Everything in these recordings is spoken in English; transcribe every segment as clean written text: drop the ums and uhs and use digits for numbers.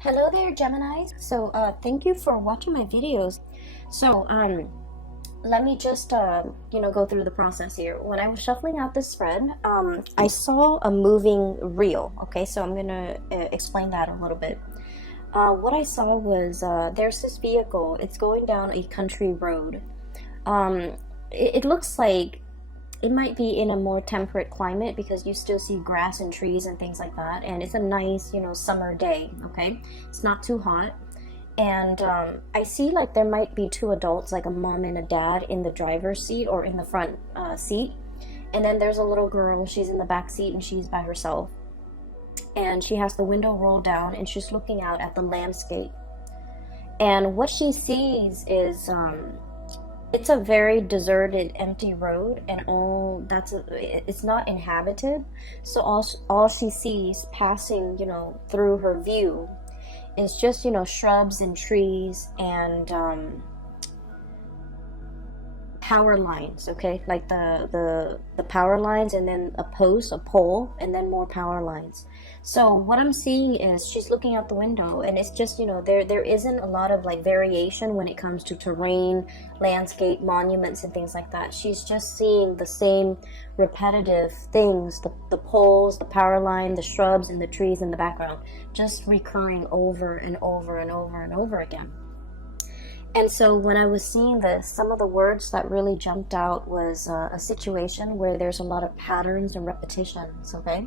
Hello there, Geminis. Thank you for watching my videos. So, let me just, go through the process here. When I was shuffling out this spread, I saw a moving reel. Okay, so I'm gonna explain that a little bit. What I saw was there's this vehicle. It's going down a country road. It looks like it might be in a more temperate climate because you still see grass and trees and things like that, and it's a nice summer day. Okay, it's not too hot, and I see like there might be two adults, like a mom and a dad, in the driver's seat or in the front seat, and then there's a little girl. She's in the back seat and she's by herself, and she has the window rolled down and she's looking out at the landscape, and what she sees is it's a very deserted, empty road, and it's not inhabited. So all she sees passing, through her view is just, shrubs and trees and power lines. Okay, like the power lines, and then a pole, and then more power lines. So what I'm seeing is she's looking out the window, and it's just, there isn't a lot of like variation when it comes to terrain, landscape, monuments, and things like that. She's just seeing the same repetitive things, the poles, the power line, the shrubs, and the trees in the background, just recurring over and over and over and over again. And so when I was seeing this, some of the words that really jumped out was a situation where there's a lot of patterns and repetitions. Okay,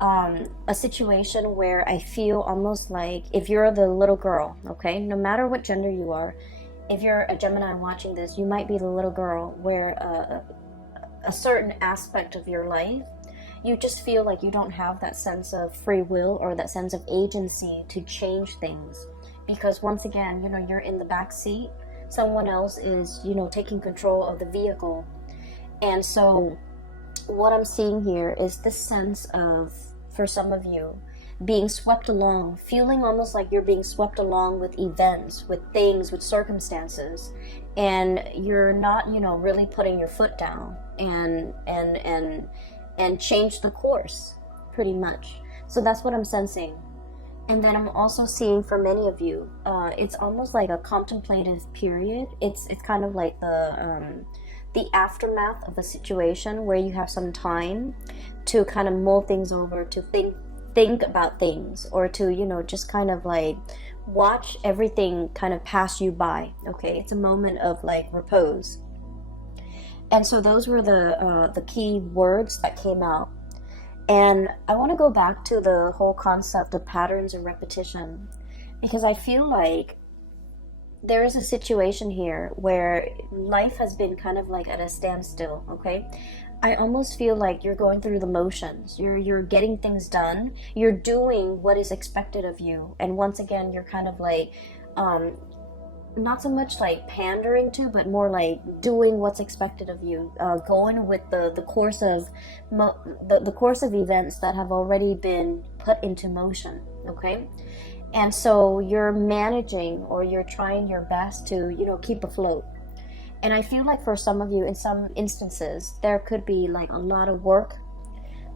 a situation where I feel almost like if you're the little girl, okay, no matter what gender you are, if you're a Gemini watching this, you might be the little girl where a certain aspect of your life, you just feel like you don't have that sense of free will or that sense of agency to change things. Because once again, you're in the back seat, someone else is, taking control of the vehicle. And so what I'm seeing here is this sense of, for some of you, being swept along, feeling almost like you're being swept along with events, with things, with circumstances, and you're not, really putting your foot down and change the course, pretty much. So that's what I'm sensing. And then I'm also seeing for many of you, it's almost like a contemplative period. It's kind of like the aftermath of a situation where you have some time to kind of mull things over, to think about things, or to just kind of like watch everything kind of pass you by. Okay, it's a moment of like repose. And so those were the key words that came out. And I want to go back to the whole concept of patterns and repetition, because I feel like there is a situation here where life has been kind of like at a standstill. Okay, I almost feel like you're going through the motions. You're getting things done. You're doing what is expected of you, and once again, you're kind of like not so much like pandering to, but more like doing what's expected of you, going with the course of the course of events that have already been put into motion. Okay, and so you're managing, or you're trying your best to keep afloat. And I feel like for some of you, in some instances, there could be like a lot of work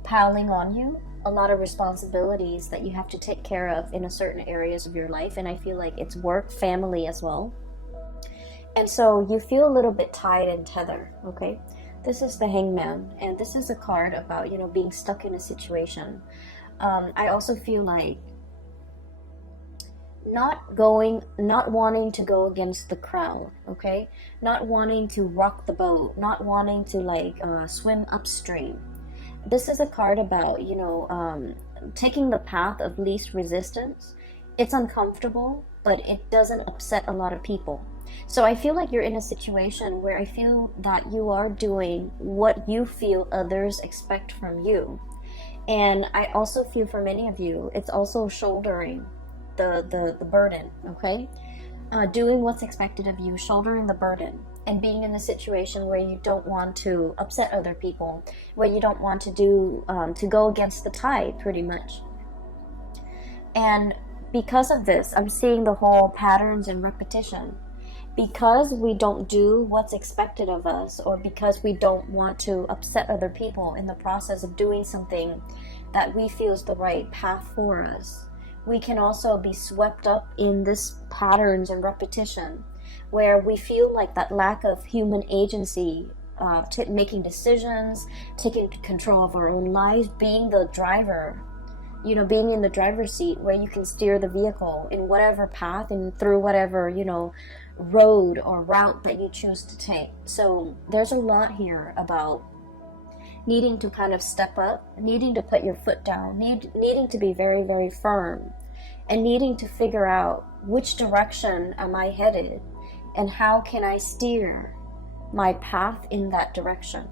piling on you, a lot of responsibilities that you have to take care of in a certain areas of your life. And I feel like it's work, family as well. And so you feel a little bit tied and tethered. Okay, this is the Hangman, and this is a card about being stuck in a situation. I also feel like not wanting to go against the crowd. Okay, not wanting to rock the boat, not wanting to like swim upstream. This is a card about, taking the path of least resistance. It's uncomfortable, but it doesn't upset a lot of people. So I feel like you're in a situation where I feel that you are doing what you feel others expect from you. And I also feel for many of you, it's also shouldering the burden, okay? Doing what's expected of you, shouldering the burden, and being in a situation where you don't want to upset other people, where you don't want to to go against the tide, pretty much. And because of this, I'm seeing the whole patterns and repetition. Because we don't do what's expected of us, or because we don't want to upset other people in the process of doing something that we feel is the right path for us, we can also be swept up in this patterns and repetition where we feel like that lack of human agency, making decisions, taking control of our own lives, being the driver, being in the driver's seat where you can steer the vehicle in whatever path and through whatever, road or route that you choose to take. So there's a lot here about needing to kind of step up, needing to put your foot down, needing to be very, very firm, and needing to figure out which direction am I headed and how can I steer my path in that direction.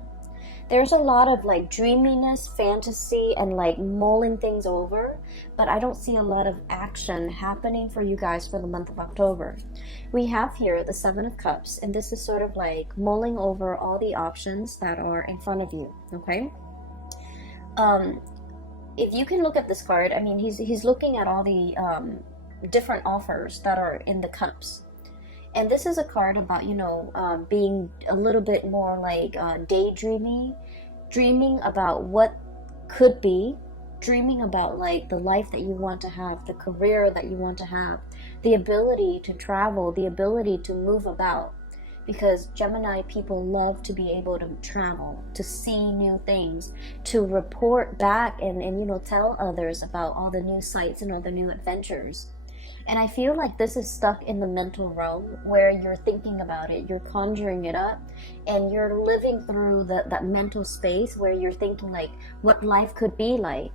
There's a lot of like dreaminess, fantasy, and like mulling things over, but I don't see a lot of action happening for you guys for the month of October. We have here the Seven of Cups, and this is sort of like mulling over all the options that are in front of you, okay? If you can look at this card, I mean, he's looking at all the different offers that are in the cups. And this is a card about, being a little bit more like daydreaming, dreaming about what could be, dreaming about like the life that you want to have, the career that you want to have, the ability to travel, the ability to move about. Because Gemini people love to be able to travel, to see new things, to report back and tell others about all the new sights and all the new adventures. And I feel like this is stuck in the mental realm where you're thinking about it, you're conjuring it up, and you're living through that mental space where you're thinking like what life could be like.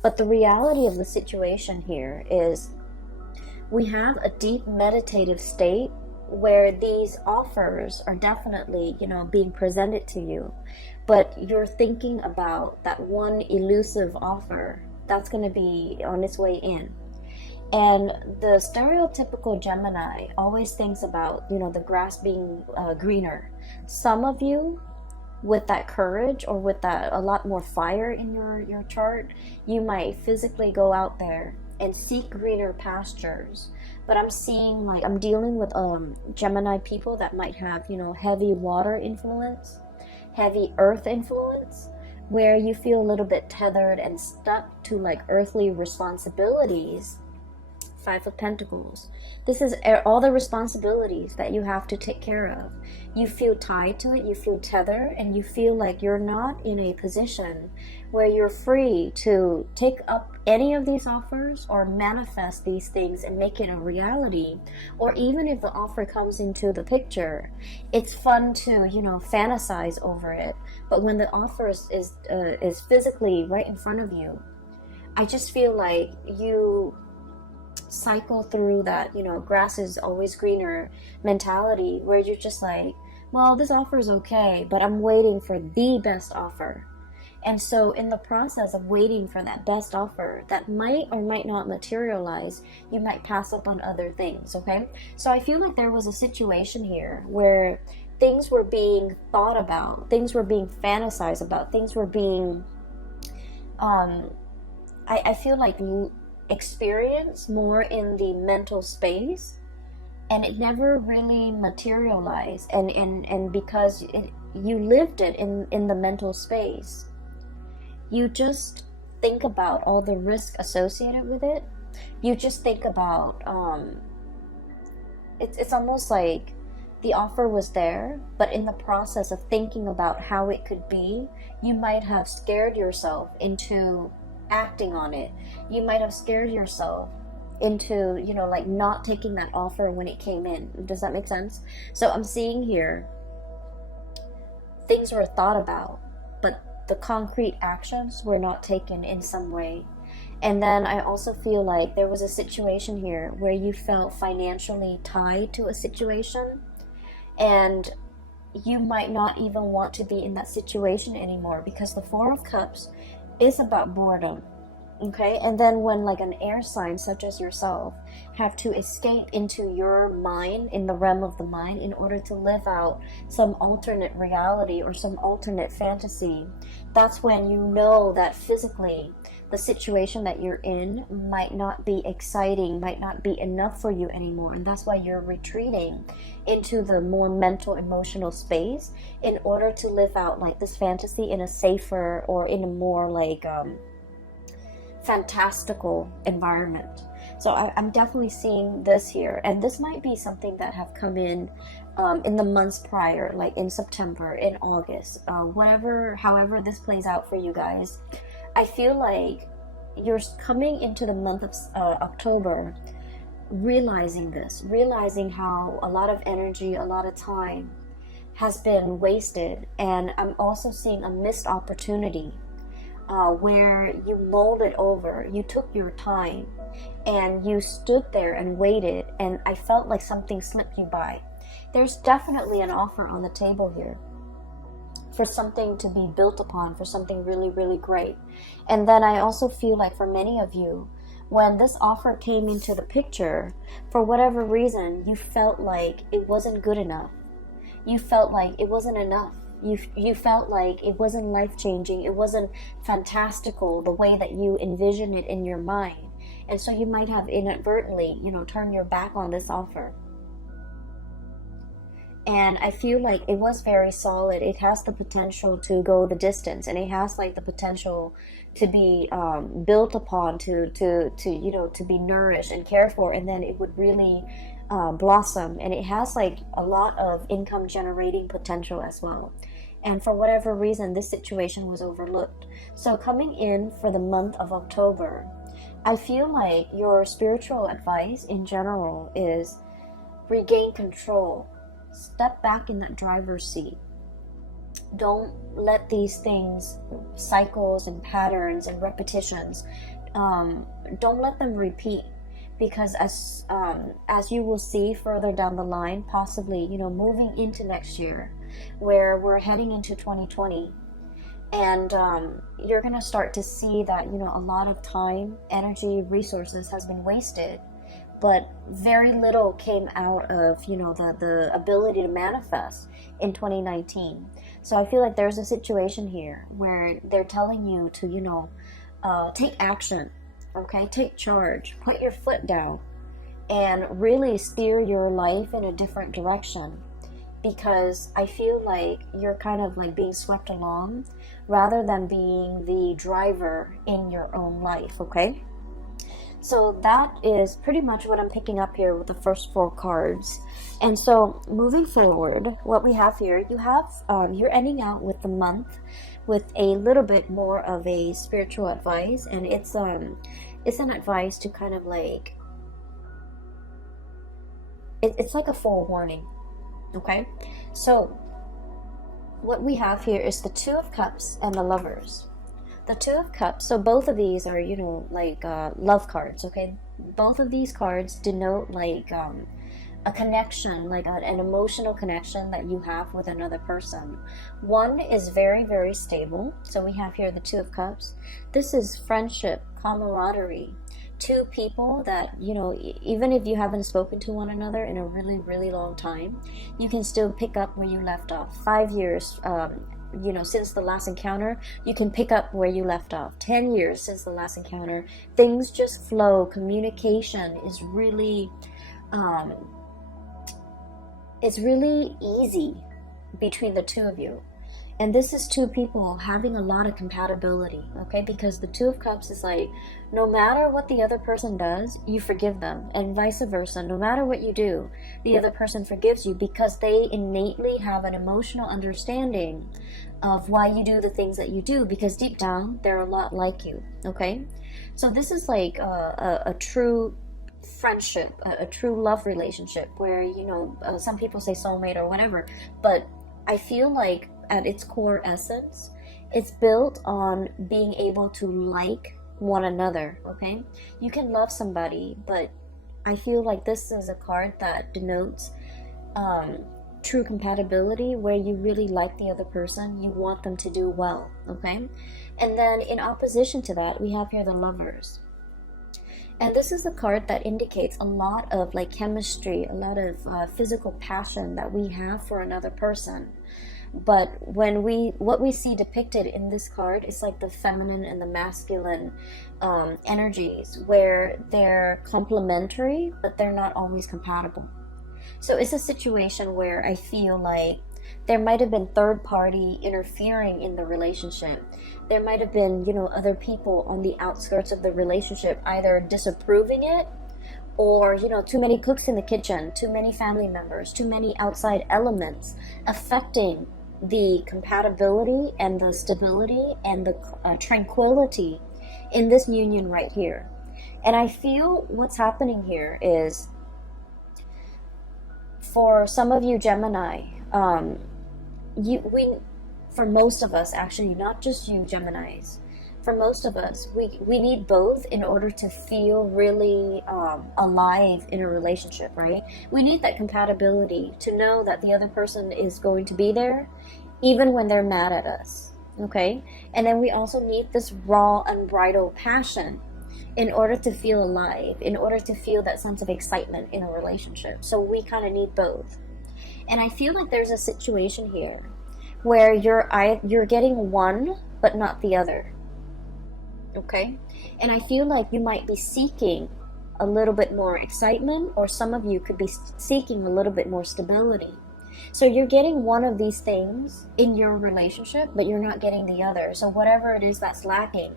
But the reality of the situation here is we have a deep meditative state where these offers are definitely, being presented to you. But you're thinking about that one elusive offer that's going to be on its way in. And the stereotypical Gemini always thinks about, the grass being greener. Some of you, with that courage or with that a lot more fire in your chart, you might physically go out there and seek greener pastures. But I'm seeing I'm dealing with Gemini people that might have, heavy water influence, heavy earth influence, where you feel a little bit tethered and stuck to like earthly responsibilities. Five of Pentacles. This is all the responsibilities that you have to take care of. You feel tied to it, you feel tethered, and you feel like you're not in a position where you're free to take up any of these offers or manifest these things and make it a reality. Or even if the offer comes into the picture, it's fun to, fantasize over it. But when the offer is physically right in front of you, I just feel like you cycle through that, grass is always greener mentality where you're just like, well, this offer is okay, but I'm waiting for the best offer. And so in the process of waiting for that best offer that might or might not materialize, you might pass up on other things, okay? So I feel like there was a situation here where things were being thought about, things were being fantasized about, things were being I feel like experience more in the mental space, and it never really materialized, and because you lived it in the mental space, you just think about all the risk associated with it. You just think about it's almost like the offer was there, but in the process of thinking about how it could be, you might have scared yourself into acting on it. You might have scared yourself into, not taking that offer when it came in. Does that make sense? So I'm seeing here things were thought about, but the concrete actions were not taken in some way. And then I also feel like there was a situation here where you felt financially tied to a situation, and you might not even want to be in that situation anymore, because the Four of Cups is about boredom, okay? And then when like an air sign such as yourself have to escape into your mind, in the realm of the mind, in order to live out some alternate reality or some alternate fantasy, that's when you know that physically the situation that you're in might not be exciting, might not be enough for you anymore. And that's why you're retreating into the more mental, emotional space in order to live out like this fantasy in a safer or in a more like fantastical environment. So I'm definitely seeing this here, and this might be something that have come in the months prior, like in September, in August, however this plays out for you guys. I feel like you're coming into the month of October, realizing how a lot of energy, a lot of time has been wasted, and I'm also seeing a missed opportunity where you mulled it over, you took your time, and you stood there and waited, and I felt like something slipped you by. There's definitely an offer on the table here for something to be built upon, for something really, really great. And then I also feel like for many of you, when this offer came into the picture, for whatever reason, you felt like it wasn't good enough. You felt like it wasn't enough. You felt like it wasn't life-changing. It wasn't fantastical the way that you envisioned it in your mind. And so you might have inadvertently, turned your back on this offer. And I feel like it was very solid. It has the potential to go the distance, and it has like the potential to be built upon, to be nourished and cared for, and then it would really blossom. And it has like a lot of income generating potential as well. And for whatever reason, this situation was overlooked. So coming in for the month of October, I feel like your spiritual advice in general is regain control. Step back in that driver's seat. Don't let these things, cycles and patterns and repetitions, don't let them repeat. Because as you will see further down the line, possibly, moving into next year, where we're heading into 2020, and you're going to start to see that, a lot of time, energy, resources has been wasted, but very little came out of, the ability to manifest in 2019. So I feel like there's a situation here where they're telling you to, take action, okay? Take charge, put your foot down, and really steer your life in a different direction. Because I feel like you're kind of like being swept along rather than being the driver in your own life, okay? So that is pretty much what I'm picking up here with the first 4 cards. And so moving forward, what we have here, you're ending out with the month with a little bit more of a spiritual advice, and it's an advice to kind of like, it's like a forewarning. Okay, so what we have here is the 2 of Cups and the Lovers. The 2 of Cups, so both of these are, love cards, okay? Both of these cards denote like a connection, like an emotional connection that you have with another person. One is very, very stable. So we have here the 2 of Cups. This is friendship, camaraderie. 2 people that, even if you haven't spoken to one another in a really, really long time, you can still pick up where you left off. 5 years, since the last encounter, you can pick up where you left off. 10 years since the last encounter, things just flow. Communication is really, it's really easy between the 2 of you. And this is 2 people having a lot of compatibility, okay? Because the 2 of Cups is like, no matter what the other person does, you forgive them. And vice versa. No matter what you do, the other person forgives you because they innately have an emotional understanding of why you do the things that you do. Because deep down, they're a lot like you, okay? So this is like a true friendship, a true love relationship where, some people say soulmate or whatever. But I feel like at its core essence, it's built on being able to like one another, okay? You can love somebody, but I feel like this is a card that denotes true compatibility, where you really like the other person, you want them to do well, okay? And then in opposition to that, we have here the Lovers. And this is the card that indicates a lot of like chemistry, a lot of physical passion that we have for another person. But what we see depicted in this card is like the feminine and the masculine energies, where they're complementary, but they're not always compatible. So it's a situation where I feel like There might have been third party interfering in the relationship. There might have been, other people on the outskirts of the relationship either disapproving it, or, too many cooks in the kitchen, too many family members, too many outside elements affecting the compatibility and the stability and the tranquility in this union right here. And I feel what's happening here is, for some of you Gemini, for most of us, actually, not just you Geminis, for most of us, we need both in order to feel really alive in a relationship, right? We need that compatibility to know that the other person is going to be there even when they're mad at us, okay? And then we also need this raw, unbridled passion in order to feel alive, in order to feel that sense of excitement in a relationship. So we kind of need both. And I feel like there's a situation here where you're getting one but not the other, okay? And I feel like you might be seeking a little bit more excitement, or some of you could be seeking a little bit more stability. So you're getting one of these things in your relationship, but you're not getting the other. So whatever it is that's lacking,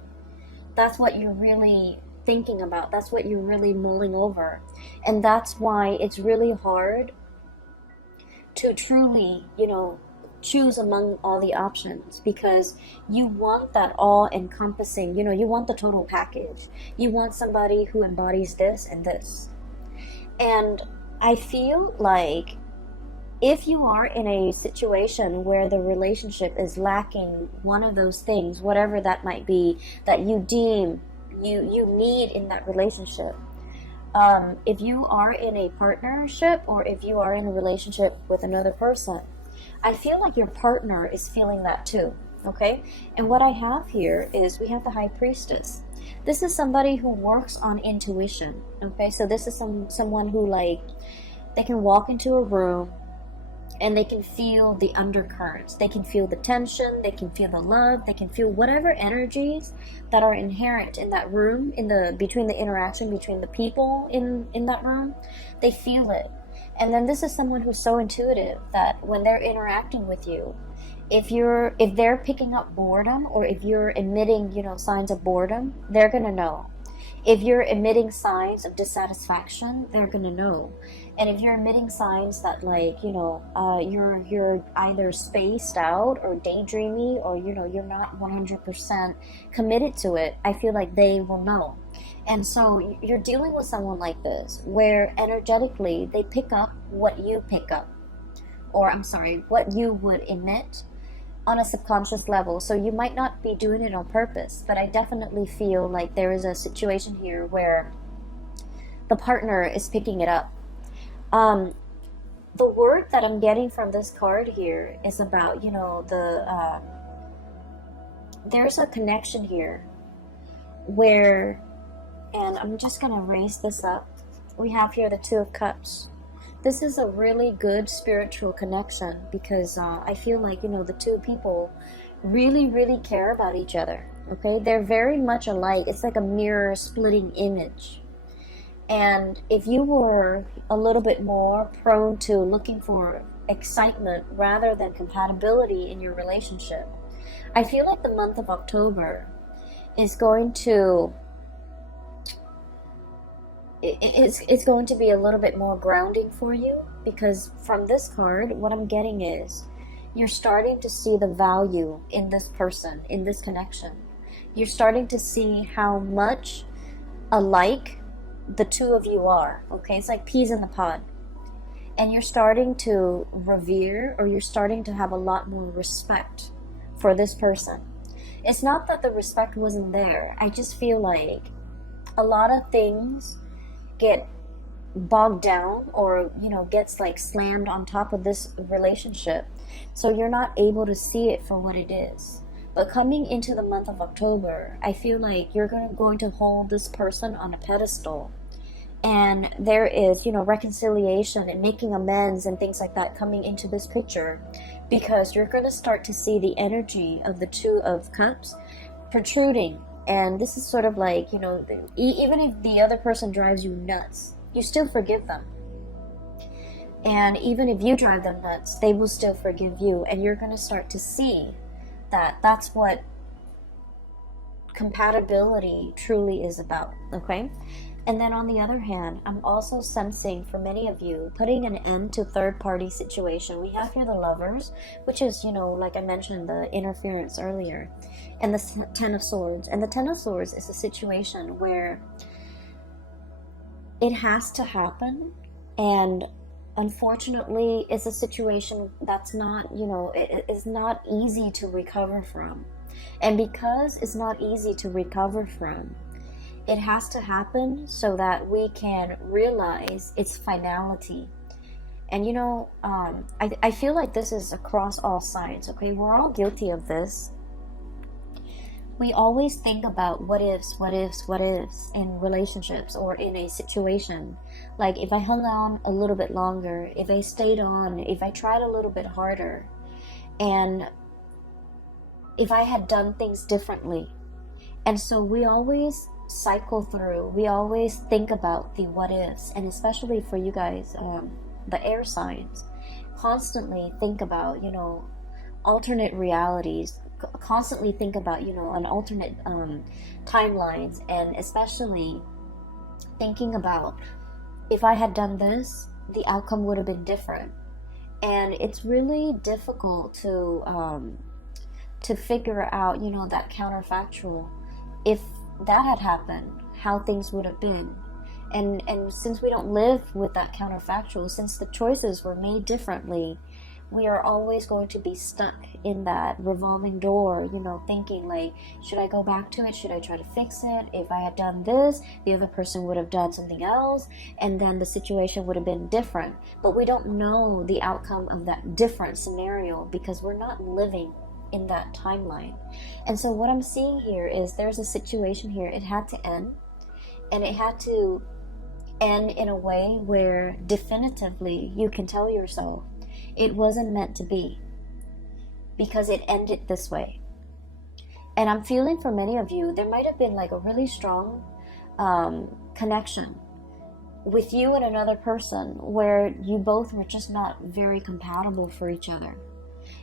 that's what you're really thinking about. That's what you're really mulling over. And that's why it's really hard to truly, choose among all the options, because you want that all-encompassing, you want the total package. You want somebody who embodies this and this. And I feel like if you are in a situation where the relationship is lacking one of those things, whatever that might be, that you deem you need in that relationship, if you are in a partnership, or if you are in a relationship with another person, I feel like your partner is feeling that too, okay? And what I have here is, we have the High Priestess. This is somebody who works on intuition, okay? So this is someone who, like, they can walk into a room and they can feel the undercurrents. They can feel the tension, they can feel the love, they can feel whatever energies that are inherent in that room, between the interaction between the people in that room. They feel it. And then this is someone who's so intuitive that when they're interacting with you, if they're picking up boredom, or if you're emitting, signs of boredom, they're gonna know. If you're emitting signs of dissatisfaction, they're gonna know. And if you're emitting signs that, like, you're either spaced out or daydreamy, or you're not 100% committed to it, I feel like they will know. And so you're dealing with someone like this, where energetically they pick up what you pick up, or what you would emit on a subconscious level. So you might not be doing it on purpose, but I definitely feel like there is a situation here where the partner is picking it up. The word that I'm getting from this card here is about, there's a connection here where, and I'm just going to raise this up. We have here the Two of Cups. This is a really good spiritual connection, because I feel like, the two people really, really care about each other, okay? They're very much alike. It's like a mirror splitting image. And if you were a little bit more prone to looking for excitement rather than compatibility in your relationship, I feel like the month of October is going to it's going to be a little bit more grounding for you, because from this card, what I'm getting is you're starting to see the value in this person, in this connection. You're starting to see how much alike the two of you are, okay? It's like peas in the pod. And you're starting to revere, or you're starting to have a lot more respect for this person. It's not that the respect wasn't there. I just feel like a lot of things get bogged down, or gets like slammed on top of this relationship, so you're not able to see it for what it is. But coming into the month of October, I feel like you're going to hold this person on a pedestal, and there is reconciliation and making amends and things like that coming into this picture, because you're going to start to see the energy of the Two of Cups protruding. And this is sort of like, even if the other person drives you nuts, you still forgive them. And even if you drive them nuts, they will still forgive you. And you're going to start to see that that's what compatibility truly is about, okay? And then on the other hand, I'm also sensing for many of you putting an end to third-party situation. We have here the Lovers, which is, you know, like I mentioned, the interference earlier, and the Ten of Swords. And the Ten of Swords is a situation where it has to happen, and unfortunately it's a situation that's not, you know, it is not easy to recover from. And because it's not easy to recover from, it has to happen so that we can realize its finality. And you know, I feel like this is across all sides, okay? We're all guilty of this. We always think about what ifs in relationships or in a situation. Like, if I hung on a little bit longer, if I stayed on, if I tried a little bit harder, and if I had done things differently. And so we always cycle through, we always think about the what ifs, and especially for you guys, the air signs, constantly think about, you know, alternate realities, constantly think about, you know, an alternate timelines, and especially thinking about, if I had done this, the outcome would have been different. And it's really difficult to figure out, you know, that counterfactual. If that had happened, how things would have been. And since we don't live with that counterfactual, since the choices were made differently, we are always going to be stuck in that revolving door, you know, thinking like, should I go back to it? Should I try to fix it? If I had done this, the other person would have done something else, and then the situation would have been different. But we don't know the outcome of that different scenario because we're not living in that timeline. And so what I'm seeing here is there's a situation here, it had to end, and it had to end in a way where definitively you can tell yourself it wasn't meant to be, because it ended this way. And I'm feeling for many of you, there might have been like a really strong connection with you and another person where you both were just not very compatible for each other.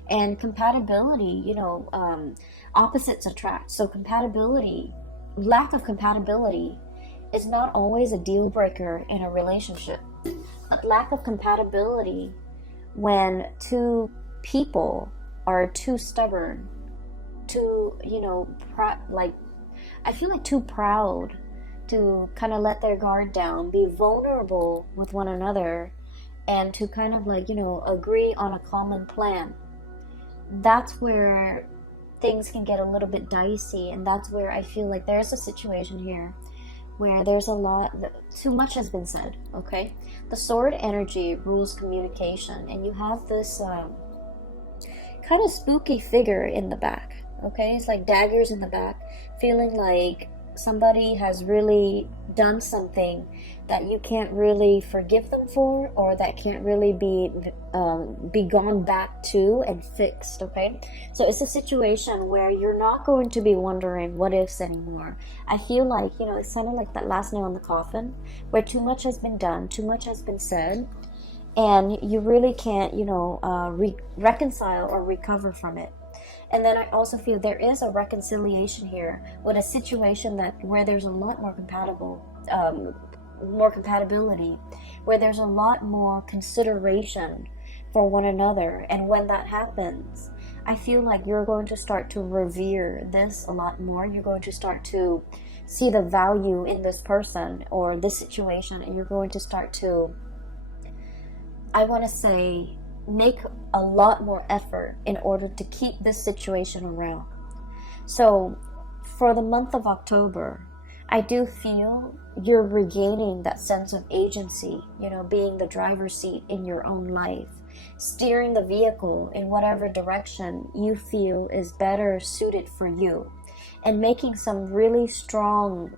And compatibility, you know, opposites attract. So compatibility, lack of compatibility is not always a deal breaker in a relationship. But lack of compatibility when two people are too stubborn, too, you know, I feel like too proud to kind of let their guard down, be vulnerable with one another, and to kind of like, you know, agree on a common plan. That's where things can get a little bit dicey, and that's where I feel like there's a situation here where there's a lot, too much has been said, okay? The sword energy rules communication, and you have this kind of spooky figure in the back, okay? It's like daggers in the back, feeling like somebody has really done something that you can't really forgive them for, or that can't really be gone back to and fixed, okay? So it's a situation where you're not going to be wondering what ifs anymore. I feel like, you know, it's kind of like that last nail in the coffin, where too much has been done, too much has been said, and you really can't, you know, reconcile or recover from it. And then I also feel there is a reconciliation here with a situation where there's a lot more more compatibility, where there's a lot more consideration for one another. And when that happens, I feel like you're going to start to revere this a lot more. You're going to start to see the value in this person or this situation, and you're going to start to, I want to say, make a lot more effort in order to keep this situation around. So for the month of October, I do feel you're regaining that sense of agency, you know, being the driver's seat in your own life, steering the vehicle in whatever direction you feel is better suited for you, and making some really strong,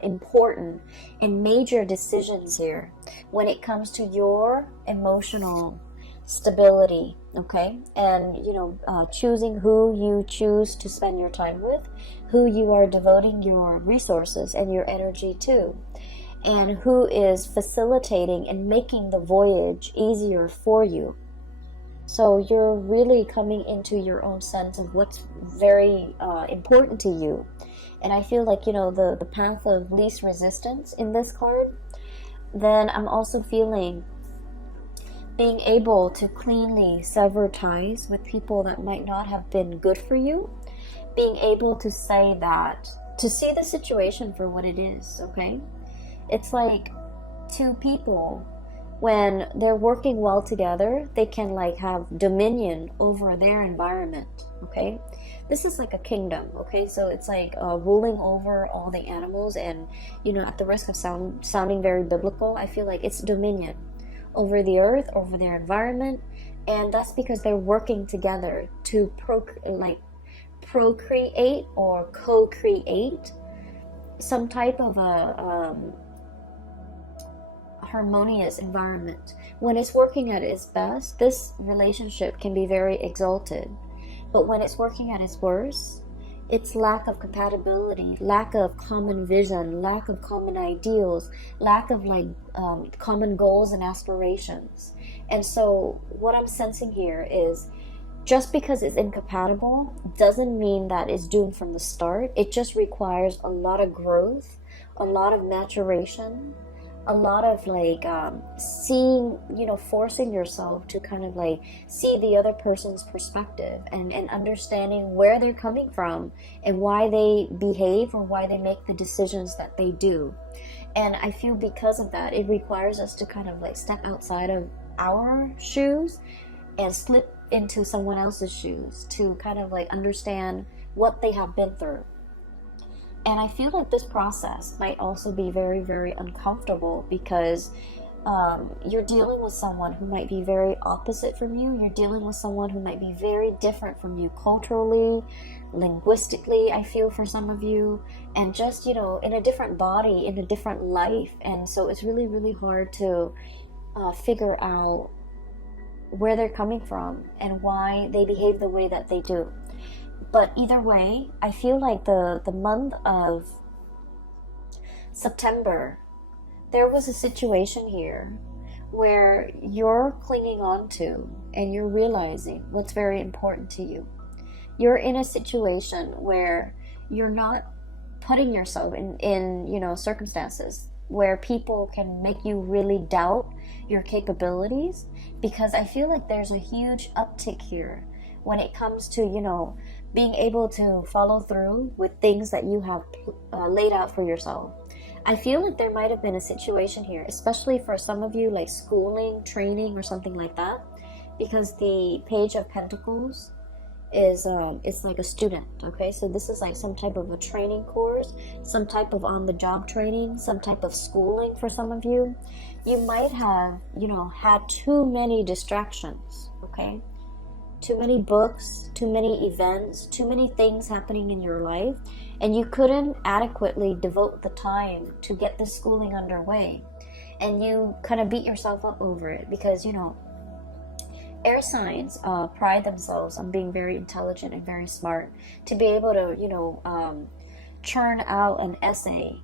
important, and major decisions here when it comes to your emotional stability, okay? And, you know, choosing who you choose to spend your time with, who you are devoting your resources and your energy to. and who is facilitating and making the voyage easier for you. So you're really coming into your own sense of what's very important to you. And I feel like, the path of least resistance in this card. Then I'm also feeling being able to cleanly sever ties with people that might not have been good for you. Being able to say that, to see the situation for what it is, okay? It's like two people, when they're working well together, they can like have dominion over their environment, okay? This is like a kingdom, okay? So it's like ruling over all the animals, and at the risk of sounding very biblical, I feel like it's dominion over the earth, over their environment. And that's because they're working together to procreate or co-create some type of a harmonious environment. When it's working at its best, this relationship can be very exalted. But when it's working at its worst, it's lack of compatibility, lack of common vision, lack of common ideals, lack of common goals and aspirations. And so what I'm sensing here is, just because it's incompatible doesn't mean that it's doomed from the start. It just requires a lot of growth, a lot of maturation, a lot of seeing, forcing yourself to kind of see the other person's perspective and understanding where they're coming from and why they behave or why they make the decisions that they do. And I feel because of that, it requires us to kind of step outside of our shoes and slip into someone else's shoes to kind of understand what they have been through. And I feel like this process might also be very, very uncomfortable because you're dealing with someone who might be very opposite from you. You're dealing with someone who might be very different from you culturally, linguistically, I feel, for some of you, and just, in a different body, in a different life. And so it's really, really hard to figure out where they're coming from and why they behave the way that they do. But either way, I feel like the month of September, there was a situation here where you're clinging on to and you're realizing what's very important to you. You're in a situation where you're not putting yourself in circumstances where people can make you really doubt your capabilities, because I feel like there's a huge uptick here when it comes to, being able to follow through with things that you have laid out for yourself. I feel like there might have been a situation here, especially for some of you, like schooling, training, or something like that, because the Page of Pentacles is it's like a student, okay? So this is like some type of a training course, some type of on-the-job training, some type of schooling for some of you. You might have, had too many distractions, okay? Too many books, too many events, too many things happening in your life, and you couldn't adequately devote the time to get this schooling underway. And you kind of beat yourself up over it because, air signs pride themselves on being very intelligent and very smart. To be able to, churn out an essay,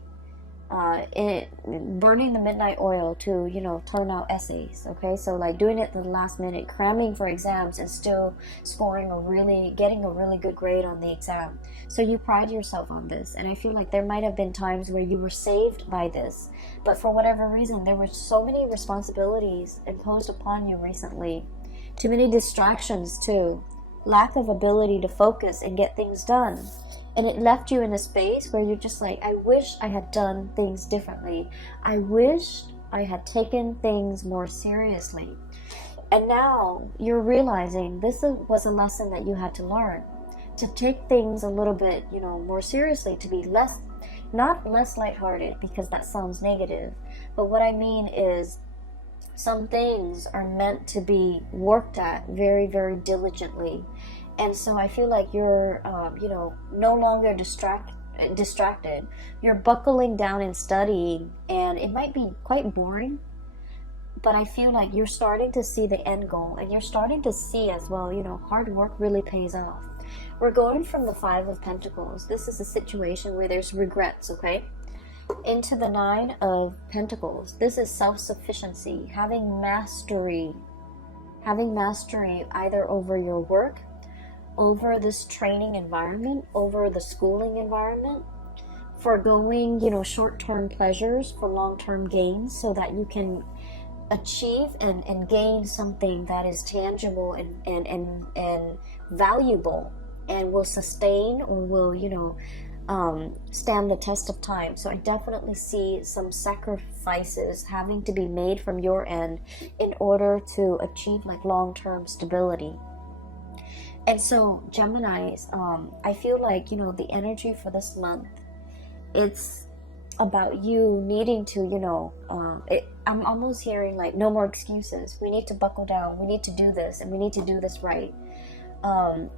burning the midnight oil to turn out essays, okay? So like doing it at the last minute, cramming for exams and still getting a really good grade on the exam. So you pride yourself on this, and I feel like there might have been times where you were saved by this, but for whatever reason there were so many responsibilities imposed upon you recently, too many distractions too, lack of ability to focus and get things done. And it left you in a space where you're just like, I wish I had done things differently. I wished I had taken things more seriously. And now you're realizing this was a lesson that you had to learn. To take things a little bit, more seriously, to be not less lighthearted, because that sounds negative. But what I mean is, some things are meant to be worked at very, very diligently. And so I feel like you're, no longer distracted. You're buckling down and studying, and it might be quite boring, but I feel like you're starting to see the end goal, and you're starting to see as well, hard work really pays off. We're going from the Five of Pentacles. This is a situation where there's regrets, okay? into the Nine of Pentacles. This is self-sufficiency, having mastery either over your work, over this training environment, over the schooling environment, foregoing, short-term pleasures for long-term gains so that you can achieve and gain something that is tangible and valuable and will sustain or will, stand the test of time. So I definitely see some sacrifices having to be made from your end in order to achieve like long-term stability. And so Geminis, I feel like, the energy for this month, it's about you needing to, I'm almost hearing like no more excuses. We need to buckle down. We need to do this, and we need to do this right.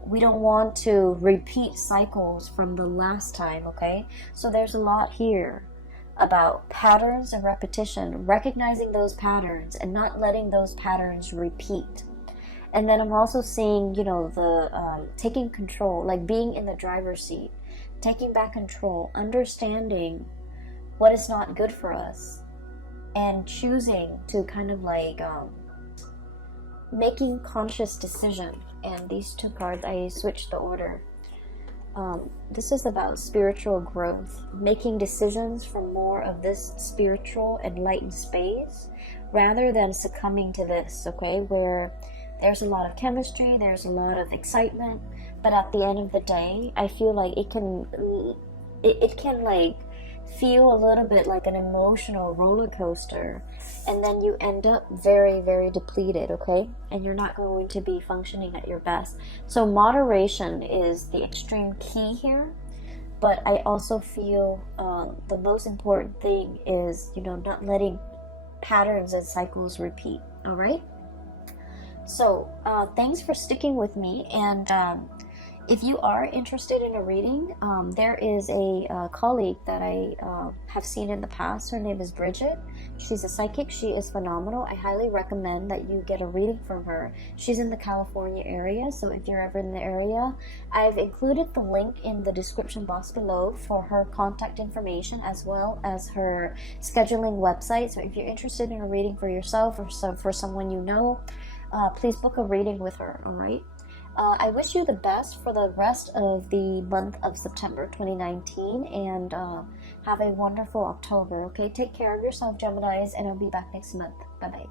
We don't want to repeat cycles from the last time, okay? So there's a lot here about patterns and repetition, recognizing those patterns and not letting those patterns repeat. And then I'm also seeing, the taking control, like being in the driver's seat, taking back control, understanding what is not good for us, and choosing to kind of like making conscious decision. And these two cards, I switched the order. This is about spiritual growth, making decisions from more of this spiritual enlightened space rather than succumbing to this, okay, where there's a lot of chemistry, there's a lot of excitement, but at the end of the day, I feel like it can like feel a little bit like an emotional roller coaster, and then you end up very, very depleted, okay? And you're not going to be functioning at your best. So moderation is the extreme key here, but I also feel the most important thing is, not letting patterns and cycles repeat, all right? So thanks for sticking with me, and if you are interested in a reading, there is a colleague that I have seen in the past. Her name is Bridget. She's a psychic. She is phenomenal. I highly recommend that you get a reading from her. She's in the California area, so if you're ever in the area, I've included the link in the description box below for her contact information as well as her scheduling website. So if you're interested in a reading for yourself or for someone you know, please book a reading with her, all right? I wish you the best for the rest of the month of September 2019, and have a wonderful October, okay? Take care of yourself, Geminis, and I'll be back next month. Bye-bye.